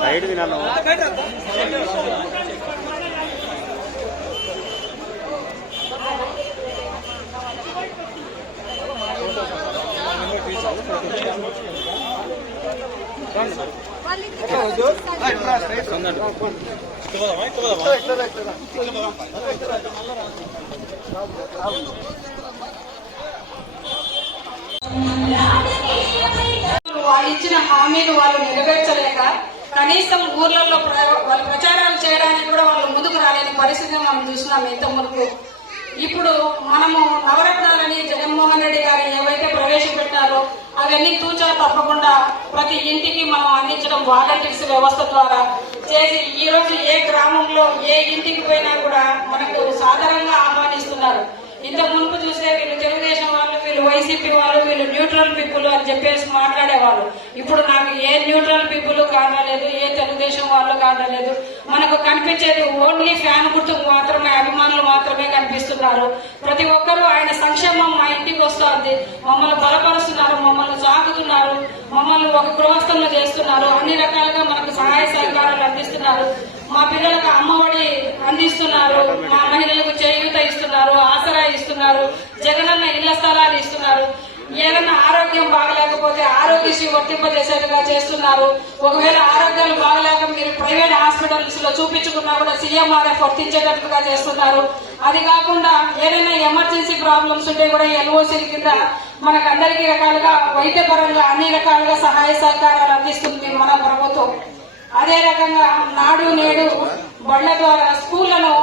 Side తినాను వాళ్ళు ఇచ్చిన హామీలు వాళ్ళు నెరవేర్చలేక కనీసం ఊర్లలో ప్ర- వాళ్ళు ప్రచారాలు చేయడానికి కూడా వాళ్ళు ముందుకు రాలేని పరిస్థితిని మనం చూస్తున్నాం ఇంత మునుపు ఇప్పుడు మనము నవరత్నాలని జగన్మోహన్ రెడ్డి గారు ఏవైతే ప్రవేశపెట్టారో అవన్నీ తూచా తప్పకుండా ప్రతి ఇంటికి మనం అందించడం వాలంటీర్స్ వ్యవస్థ ద్వారా. చేసి ఈ రోజు ఏ గ్రామంలో ఏ ఇంటికి పోయినా కూడా మనకు సాధారణంగా ఆహ్వానిస్తున్నారు. ఇంతకు మునుపు చూస్తే వీళ్ళు తెలుగుదేశం వాళ్ళు వీళ్ళు వైసీపీ వాళ్ళు వీళ్ళు న్యూట్రల్ పీపుల్ అని చెప్పేసి మాట్లాడేవాళ్ళు. ఇప్పుడు నాకు ఏ న్యూట్రల్ పీపుల్ కానలేదు ఏ తెలుగుదేశం వాళ్ళు కానలేదు. మనకు కనిపించేది ఓన్లీ ఫ్యాన్ గుర్తుకు మాత్రమే అభిమానులు మాత్రమే కనిపిస్తున్నారు. ప్రతి ఒక్కరూ ఆయన సంక్షేమం మా ఇంటికి వస్తుంది. మమ్మల్ని బలపరుస్తున్నారు మమ్మల్ని సాగుతున్నారు మమ్మల్ని ఒక గృహస్థంలో చేస్తున్నారు. అన్ని రకాలుగా మనకు సహాయ సహకారాలు అందిస్తున్నారు. మా పిల్లలకు అమ్మఒడి అందిస్తున్నారు మా ఇళ్ళ స్థలాలు ఇస్తున్నారు. ఏదైనా ఆరోగ్యం బాగలేకపోతే ఆరోగ్యశ్రీ వర్తింపజేసేట్టుగా చేస్తున్నారు. ఒకవేళ ఆరోగ్యాలు బాగలేక మీరు ప్రైవేట్ హాస్పిటల్స్లో చూపించుకున్నా కూడా సీఎంఆర్ఎఫ్ వర్తించేటట్టుగా చేస్తున్నారు. అది కాకుండా ఏదైనా ఎమర్జెన్సీ ప్రాబ్లమ్స్ ఉంటే కూడా ఎల్ఓసీ కింద మనకు అందరికీ రకాలుగా వైద్యపరంగా అన్ని రకాలుగా సహాయ సహకారాలు అందిస్తుంది మన ప్రభుత్వం. అదే రకంగా నాడు నేడు బళ్ళ ద్వారా స్కూళ్ళను